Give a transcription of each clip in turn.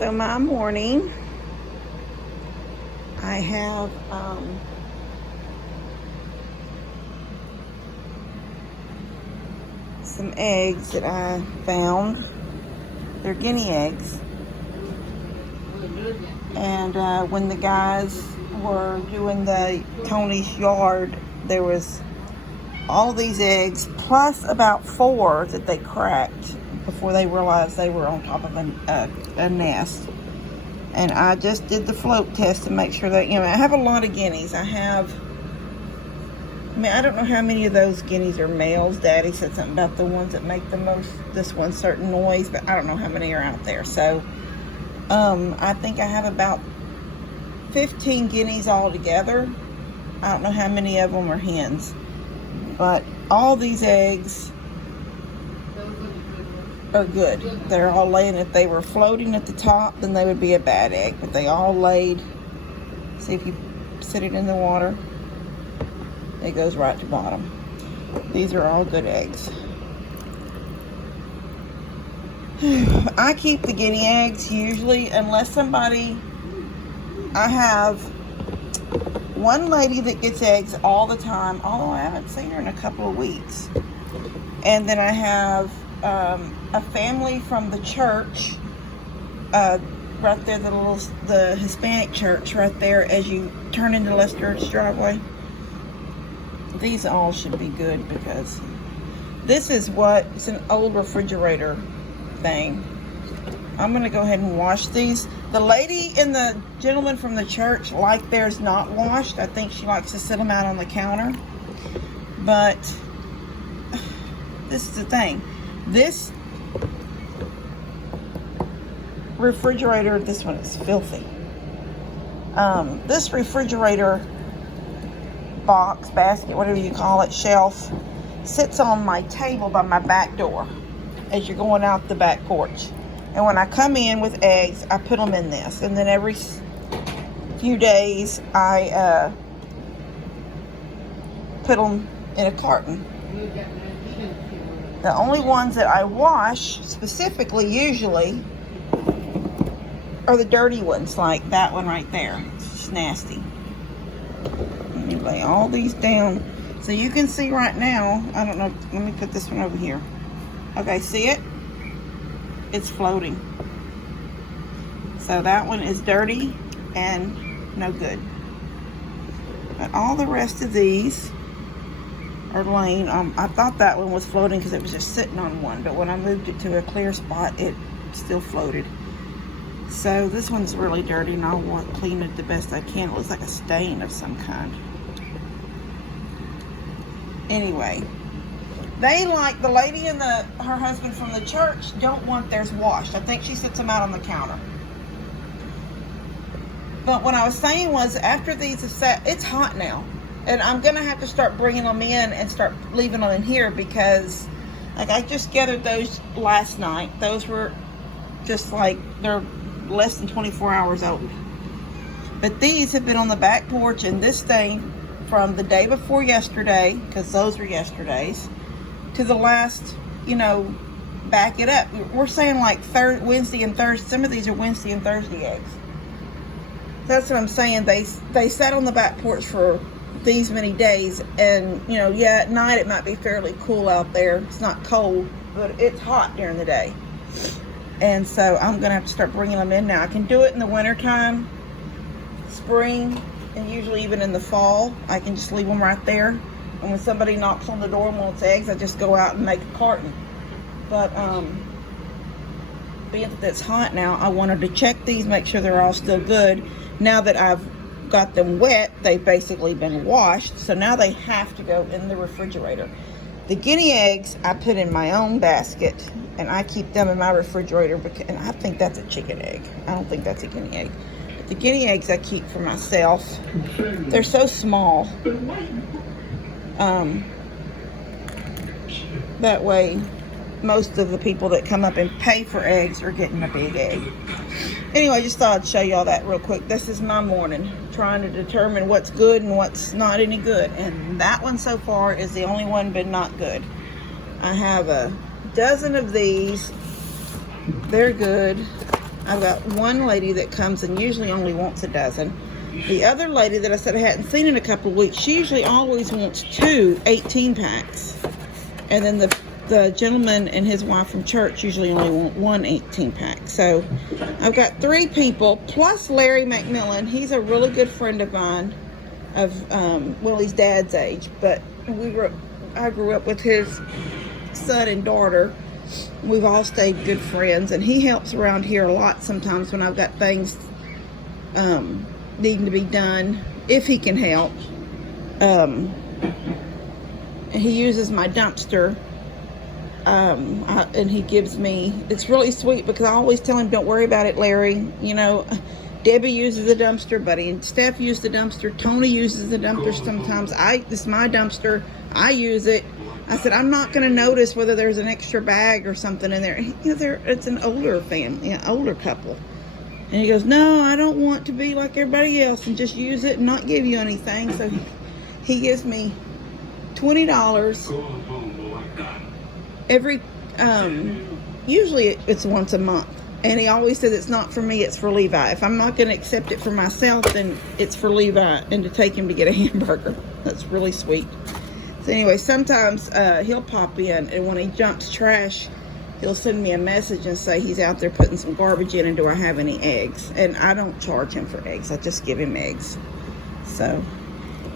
So my morning, I have some eggs that I found. They're Guinea eggs. And when the guys were doing Tony's yard, there was all these eggs plus about 4 that they cracked before they realized they were on top of a nest. And I just did the float test to make sure that, I have a lot of guineas. I don't know how many of those guineas are males. Daddy said something about the ones that make the most, this one certain noise, but I don't know how many are out there. So, I think I have about 15 guineas altogether. I don't know how many of them are hens. But all these eggs are good. They're all laying. If they were floating at the top, then they would be a bad egg. But they all laid. See, if you sit it in the water, it goes right to bottom. These are all good eggs. I keep the guinea eggs usually, unless I have one lady that gets eggs all the time, although I haven't seen her in a couple of weeks. And then I have a family from the church, right there, the Hispanic church right there as you turn into Lester's driveway. These all should be good because this is it's an old refrigerator thing. I'm going to go ahead and wash these. The lady and the gentleman from the church like theirs not washed. I think she likes to sit them out on the counter. But this is the thing. This refrigerator, this one is filthy. This refrigerator box, basket, whatever you call it, shelf, sits on my table by my back door as you're going out the back porch. And when I come in with eggs, I put them in this. And then every few days, I put them in a carton. The only ones that I wash specifically, usually, are the dirty ones, like that one right there. It's just nasty. Let me lay all these down. So you can see right now, I don't know, let me put this one over here. Okay, see it? It's floating. So that one is dirty and no good. But all the rest of these are laying. I thought that one was floating because it was just sitting on one, but when I moved it to a clear spot, it still floated. So this one's really dirty, and I'll clean it the best I can. It looks like a stain of some kind. Anyway, they like, the lady and her husband from the church don't want theirs washed. I think she sits them out on the counter. But what I was saying was, after these have sat, it's hot now. And I'm going to have to start bringing them in and start leaving them in here because, like, I just gathered those last night. Those were just like, they're less than 24 hours old. But these have been on the back porch, and this thing from the day before yesterday, because those were yesterday's, to the last, back it up. We're saying like Wednesday and Thursday. Some of these are Wednesday and Thursday eggs. That's what I'm saying. They sat on the back porch for these many days, and at night it might be fairly cool out there. It's not cold, but it's hot during the day. And so I'm gonna have to start bringing them in now. I can do it in the wintertime, spring, and usually even in the fall. I can just leave them right there. And when somebody knocks on the door and wants eggs, I just go out and make a carton. But being that it's hot now, I wanted to check these, make sure they're all still good. Now that I've got them wet, they've basically been washed, so now they have to go in the refrigerator. The guinea eggs I put in my own basket, and I keep them in my refrigerator, and I think that's a chicken egg. I don't think that's a guinea egg. But the guinea eggs I keep for myself. They're so small. That way, most of the people that come up and pay for eggs are getting a big egg. Anyway, I just thought I'd show y'all that real quick. This is my morning, trying to determine what's good and what's not any good. And that one so far is the only one been not good. I have a dozen of these. They're good. I've got one lady that comes and usually only wants a dozen. The other lady that I said I hadn't seen in a couple of weeks, she usually always wants 2 18-packs. And then the gentleman and his wife from church usually only want 1 18-pack. So I've got 3 people, plus Larry McMillan. He's a really good friend of mine, well, he's dad's age, but I grew up with his son and daughter. We've all stayed good friends, and he helps around here a lot sometimes when I've got things needing to be done, if he can help. He uses my dumpster, and he gives me, it's really sweet because I always tell him, don't worry about it, Larry. You know, Debbie uses the dumpster, Buddy and Steph use the dumpster, Tony uses the dumpster sometimes. This is my dumpster, I use it. I said, I'm not going to notice whether there's an extra bag or something in there. You know, it's an older family, an older couple. And he goes, no, I don't want to be like everybody else and just use it and not give you anything. So he gives me $20 every, usually it's once a month. And he always says it's not for me, it's for Levi. If I'm not going to accept it for myself, then it's for Levi and to take him to get a hamburger. That's really sweet. So anyway, sometimes he'll pop in, and when he dumps trash, he'll send me a message and say he's out there putting some garbage in and do I have any eggs. And I don't charge him for eggs. I just give him eggs. So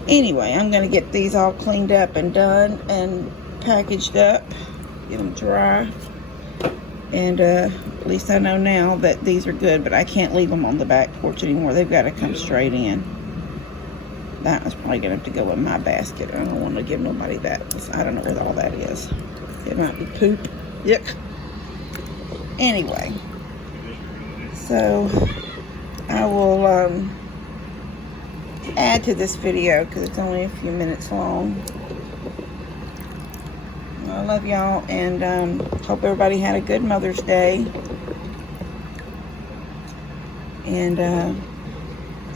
anyway, I'm going to get these all cleaned up and done and packaged up. Get them dry. And at least I know now that these are good, but I can't leave them on the back porch anymore. They've got to come straight in. That was probably going to have to go in my basket. I don't want to give nobody that. I don't know what all that is. It might be poop. Yuck. Anyway. So, I will add to this video because it's only a few minutes long. I love y'all, and hope everybody had a good Mother's Day. And I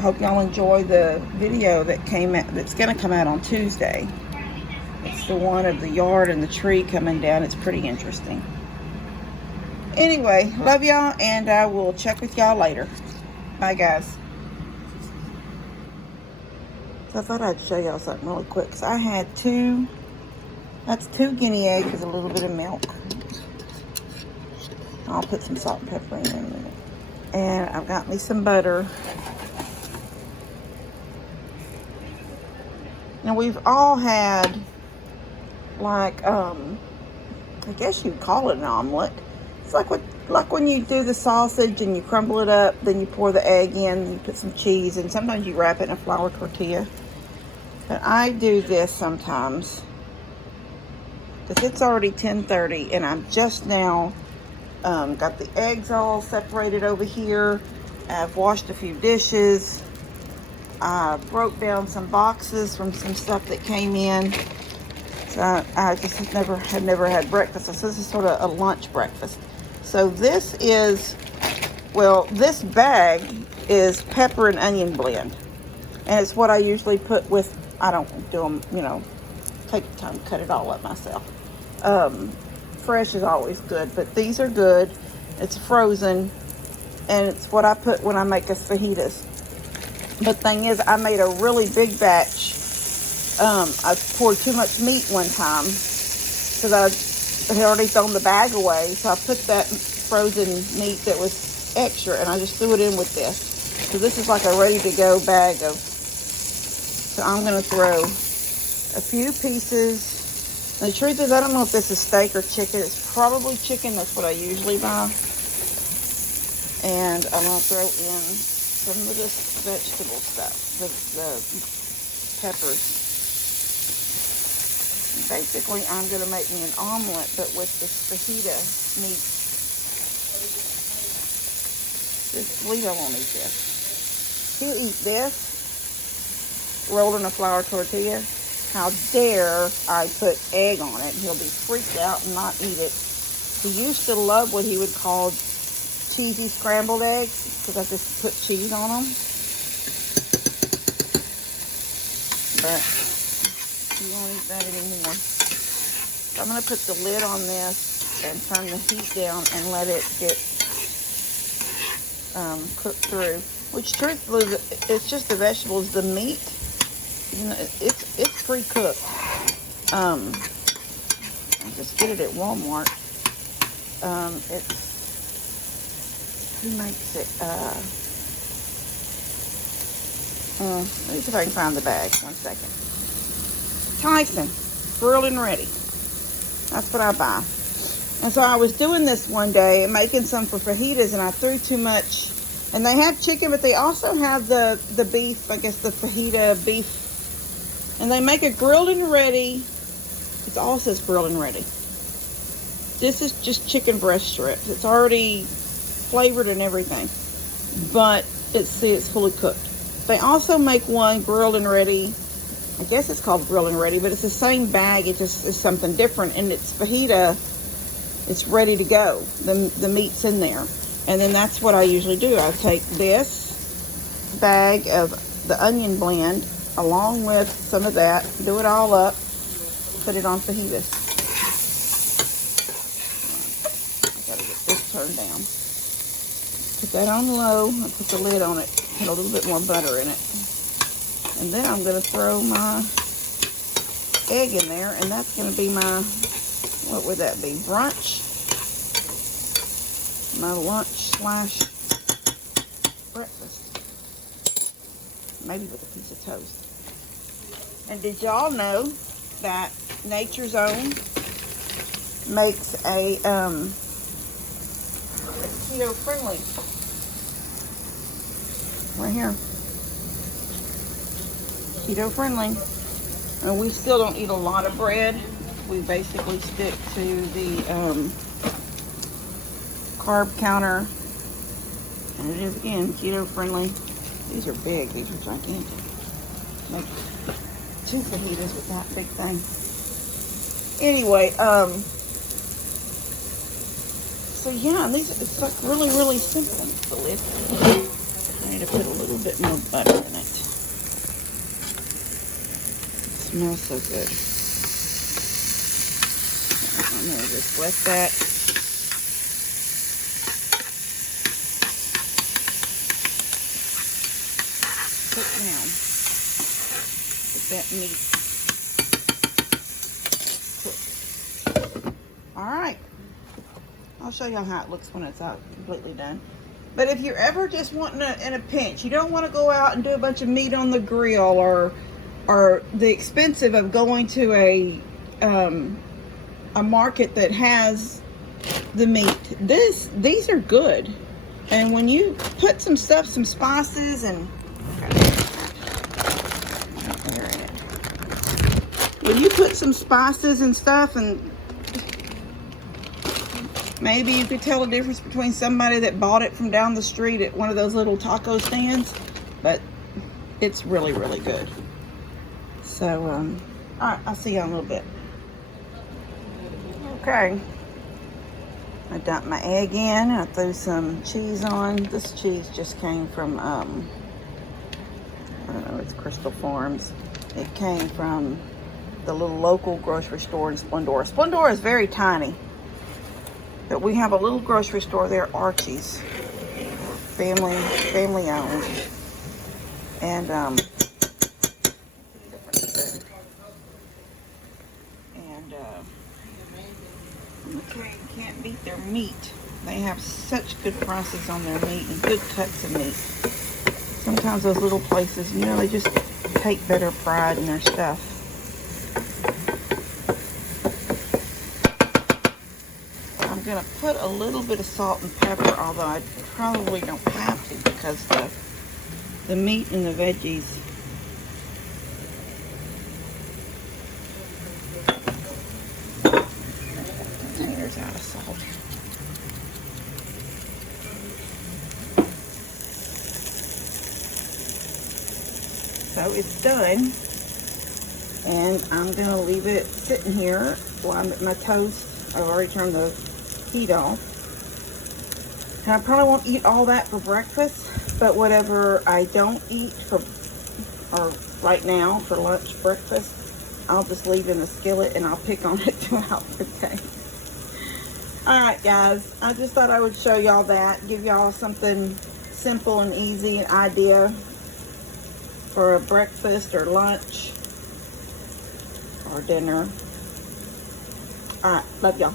hope y'all enjoy the video that's going to come out on Tuesday. It's the one of the yard and the tree coming down. It's pretty interesting. Anyway, love y'all, and I will check with y'all later. Bye, guys. So I thought I'd show y'all something really quick. Because I had that's 2 guinea eggs with a little bit of milk. I'll put some salt and pepper in there in a minute. And I've got me some butter. Now we've all had, like, I guess you'd call it an omelet. It's like when you do the sausage and you crumble it up, then you pour the egg in, and you put some cheese, and sometimes you wrap it in a flour tortilla. But I do this sometimes because it's already 10:30, and I'm just now got the eggs all separated over here. I've washed a few dishes. I broke down some boxes from some stuff that came in. So I just had never had breakfast. So this is sort of a lunch breakfast. So this is, well, this bag is pepper and onion blend. And it's what I usually put with, I don't do them, you know, take the time to cut it all up myself. Fresh is always good, but these are good. It's frozen, and it's what I put when I make us fajitas. But thing is, I made a really big batch. I poured too much meat one time because I had already thrown the bag away. So I put that frozen meat that was extra, and I just threw it in with this. So this is like a ready-to-go bag of. So I'm going to throw a few pieces. And the truth is, I don't know if this is steak or chicken. It's probably chicken. That's what I usually buy. And I'm going to throw in some of this vegetable stuff, the peppers. Basically, I'm going to make me an omelet, but with this fajita meat. Leave won't eat this. He'll eat this, rolled in a flour tortilla. How dare I put egg on it? He'll be freaked out and not eat it. He used to love what he would call cheesy scrambled eggs because I just put cheese on them. But he won't eat that anymore. So I'm going to put the lid on this and turn the heat down and let it get cooked through. Which truthfully, it's just the vegetables. The meat, you know, it's pre-cooked. I just get it at Walmart. It's who makes it? Let me see if I can find the bag. 1 second. Tyson, grilled and ready. That's what I buy. And so I was doing this one day and making some for fajitas, and I threw too much. And they have chicken, but they also have the beef, I guess the fajita beef. And they make it grilled and ready. It all says grilled and ready. This is just chicken breast strips. It's already flavored and everything. But it's fully cooked. They also make one grilled and ready. I guess it's called grilled and ready, but it's the same bag. It just is something different. And it's fajita. It's ready to go. The meat's in there. And then that's what I usually do. I take this bag of the onion blend along with some of that, do it all up, put it on fajitas. I gotta get this turned down. Put that on low, I put the lid on it, put a little bit more butter in it. And then I'm gonna throw my egg in there, and that's gonna be my, what would that be, brunch? My lunch / breakfast. Maybe with a piece of toast. And did y'all know that Nature's Own makes a keto friendly? Right here. Keto friendly. And we still don't eat a lot of bread. We basically stick to the carb counter, and it is again keto friendly. These are big. These are gigantic. Make 2 fajitas with that big thing. Anyway, so yeah, it's like really simple. The lid. I need to put a little bit more butter in it. It smells so good. I'm gonna just wet that. Down. Get that meat cooked. Alright. I'll show y'all how it looks when it's out completely done. But if you're ever just wanting in a pinch, you don't want to go out and do a bunch of meat on the grill or the expensive of going to a market that has the meat. These are good. And when you put some spices and when you put some spices and stuff, and maybe you could tell the difference between somebody that bought it from down the street at one of those little taco stands, but it's really good. So all right, I'll see you in a little bit. Okay, I dumped my egg in. I threw some cheese on. This cheese just came from I don't know, it's Crystal Farms. It came from the little local grocery store in Splendora. Splendora is very tiny, but we have a little grocery store there, Archie's, family owned, and okay, you can't beat their meat. They have such good prices on their meat and good cuts of meat. Sometimes those little places, you know, they just take better pride in their stuff. I'm going to put a little bit of salt and pepper, although I probably don't have to because the meat and the veggies. Here's out of salt. So it's done, and I'm going to leave it sitting here while I'm at my toast. I've already turned the heat off. And I probably won't eat all that for breakfast, but whatever I don't eat or right now for lunch, breakfast, I'll just leave in the skillet and I'll pick on it throughout the day. Alright guys, I just thought I would show y'all that, give y'all something simple and easy idea for a breakfast or lunch or dinner. All right, love y'all.